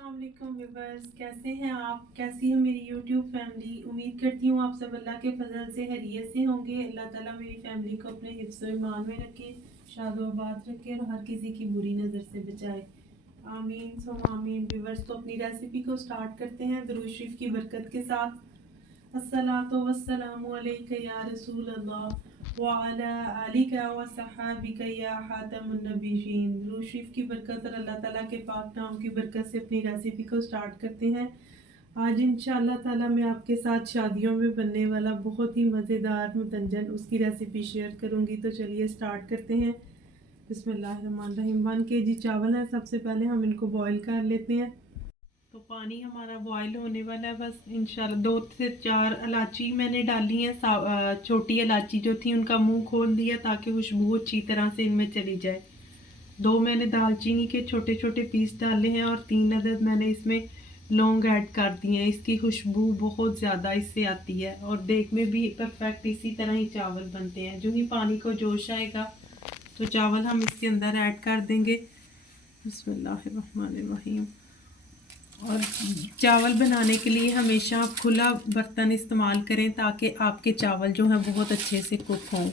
अस्सलामुअलैकुम व्यूअर्स, कैसे हैं आप? कैसी है मेरी यूट्यूब फैमिली? उम्मीद करती हूँ आप सब अल्लाह के फजल से खैरियत से होंगे। अल्लाह ताला मेरी फैमिली को अपने हिफ्ज़ व ईमान में रखे, शादोआबाद रखे और हर किसी की बुरी नज़र से बचाए। आमीन सुम आमीन। व्यूअर्स, तो अपनी रेसिपी को स्टार्ट करते हैं दुरूद शरीफ की बरकत के साथ। अस्सलातु वस्सलामु अलैका या रसूल अल्लाह व अला आलिका व सहाबिका या खातमुन नबिय्यीन। दुरूद शरीफ की बरकत और अल्लाह ताला के पाक नाम की बरकत से अपनी रेसिपी को स्टार्ट करते हैं। आज इंशाअल्लाह ताला मैं आपके साथ शादियों में बनने वाला बहुत ही मज़ेदार मुतंजन उसकी रेसिपी शेयर करूंगी। तो चलिए स्टार्ट करते हैं। बिस्मिल्लाहिर्रहमानिर्रहीम। 1 kg चावल है। सबसे पहले हम इनको बॉईल कर लेते हैं। तो पानी हमारा बॉईल होने वाला है। बस इंशाल्लाह 2 से 4 इलायची मैंने डाली है। छोटी इलायची जो थी उनका मुंह खोल दिया ताकि खुशबू अच्छी तरह से इनमें चली जाए। 2 मैंने दालचीनी के छोटे छोटे पीस डाले हैं और 3 अदद मैंने इसमें लौंग ऐड कर दिए हैं। इसकी खुशबू बहुत ज़्यादा इससे आती है और देख में भी परफेक्ट इसी तरह ही चावल बनते हैं। जो ही पानी को जोश आएगा तो चावल हम इसके अंदर ऐड कर देंगे। बिस्मिल्लाहिर्रहमानिर्रहीम। और चावल बनाने के लिए हमेशा आप खुला बर्तन इस्तेमाल करें ताकि आपके चावल जो हैं बहुत अच्छे से कुक हों।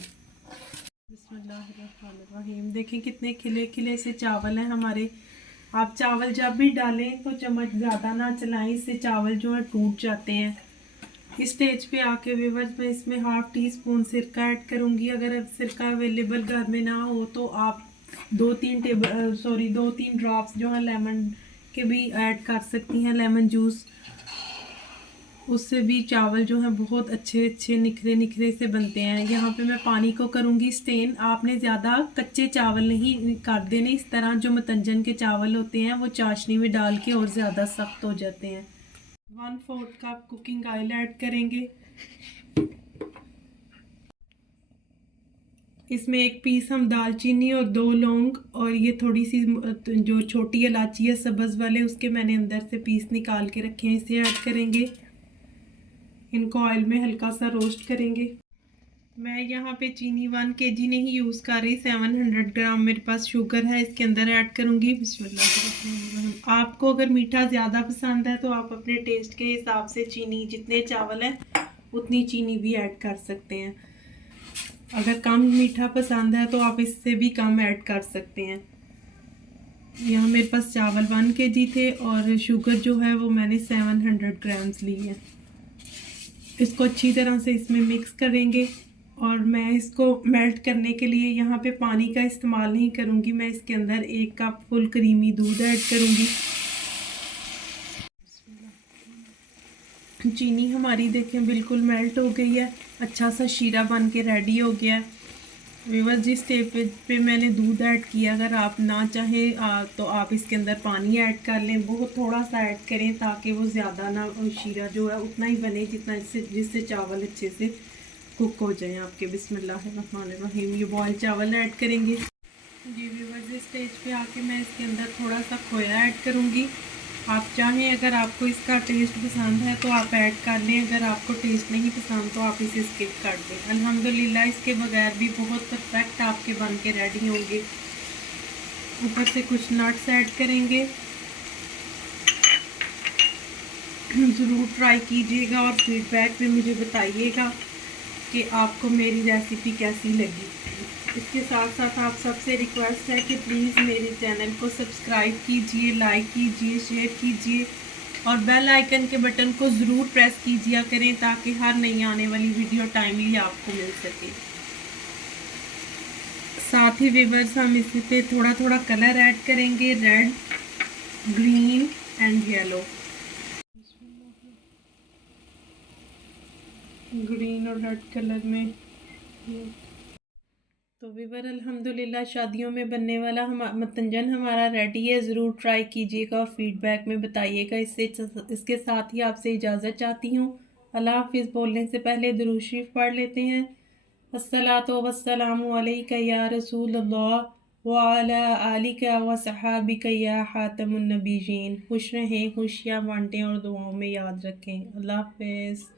बिस्मिल्लाहिर्रहमानिर्रहीम। देखें कितने खिले खिले से चावल हैं हमारे। आप चावल जब भी डालें तो चम्मच ज़्यादा ना चलाएं, इससे चावल जो है टूट जाते हैं। इस स्टेज पे आके व्यूअर्स मैं इसमें ½ टीस्पून सिरका ऐड करूँगी। अगर सिरका अवेलेबल घर में ना हो तो आप 2-3 ड्रॉप्स जो है लेमन के भी ऐड कर सकती हैं, लेमन जूस। उससे भी चावल जो है बहुत अच्छे अच्छे निखरे निखरे से बनते हैं। यहाँ पे मैं पानी को करूँगी स्टेन। आपने ज़्यादा कच्चे चावल नहीं कर देने। इस तरह जो मतंजन के चावल होते हैं वो चाशनी में डाल के और ज़्यादा सख्त हो जाते हैं। 1/4 कप कुकिंग ऑयल ऐड करेंगे। इसमें 1 पीस हम दालचीनी और 2 लौंग और ये थोड़ी सी जो छोटी इलायची है सब्ज़ वाले उसके मैंने अंदर से पीस निकाल के रखे हैं, इसे ऐड करेंगे। इनको ऑयल में हल्का सा रोस्ट करेंगे। मैं यहाँ पे चीनी 1 kg नहीं यूज़ कर रही, 700 ग्राम मेरे पास शुगर है, इसके अंदर ऐड करूँगी। बिस्मिल्लाह। आपको अगर मीठा ज़्यादा पसंद है तो आप अपने टेस्ट के हिसाब से चीनी, जितने चावल हैं उतनी चीनी भी ऐड कर सकते हैं। अगर कम मीठा पसंद है तो आप इससे भी कम ऐड कर सकते हैं। यहाँ मेरे पास चावल 1 kg थे और शुगर जो है वो मैंने 700 ग्राम्स ली है। इसको अच्छी तरह से इसमें मिक्स करेंगे और मैं इसको मेल्ट करने के लिए यहाँ पे पानी का इस्तेमाल नहीं करूँगी। मैं इसके अंदर 1 कप फुल क्रीमी दूध ऐड करूँगी। चीनी हमारी देखें बिल्कुल मेल्ट हो गई है, अच्छा सा शीरा बन के रेडी हो गया है। व्यूअर्स, जिस स्टेप पे मैंने दूध ऐड किया, अगर आप ना चाहें तो आप इसके अंदर पानी ऐड कर लें। बहुत थोड़ा सा ऐड करें ताकि वो ज़्यादा ना शीरा जो है उतना ही बने जितना जिससे चावल अच्छे से कुक हो जाए आपके। बिस्मिल्लाहिर्रहमानिर्रहीम। ये बॉयल चावल ऐड करेंगे। जी व्यूअर्स, इस स्टेज पे आके मैं इसके अंदर थोड़ा सा खोया ऐड करूँगी। आप चाहें अगर आपको इसका टेस्ट पसंद है तो आप ऐड कर लें, अगर आपको टेस्ट नहीं पसंद तो आप इसे स्किप कर दें। अल्हम्दुलिल्लाह इसके बगैर भी बहुत परफेक्ट आपके बन के रेडी होंगे। ऊपर से कुछ नट्स ऐड करेंगे। ज़रूर ट्राई कीजिएगा और फीडबैक में मुझे बताइएगा कि आपको मेरी रेसिपी कैसी लगी। इसके साथ साथ आप सबसे रिक्वेस्ट है कि प्लीज़ मेरे चैनल को सब्सक्राइब कीजिए, लाइक कीजिए, शेयर कीजिए और बेल आइकन के बटन को ज़रूर प्रेस कीजिए करें ताकि हर नई आने वाली वीडियो टाइमली आपको मिल सके। साथ ही व्यूअर्स, हम इस पे थोड़ा थोड़ा कलर ऐड करेंगे, red, green and yellow. Green और रेड कलर में। तो व्यूअर, अल्हम्दुलिल्लाह शादियों में बनने वाला मतंजन हमारा रेडी है। ज़रूर ट्राई कीजिएगा और फीडबैक में बताइएगा। इसके साथ ही आपसे इजाज़त चाहती हूँ। अल्लाह हाफिज़। बोलने से पहले दुरूद शरीफ पढ़ लेते हैं। अस्सलातु वस्सलामु अलैका या रसूल अल्लाह व अला आलिका व सहाबिका या खातमुन नबिय्यीन। खुश रहें, खुशियाँ बांटें और दुआओं में याद रखें। अल्लाह हाफिज़।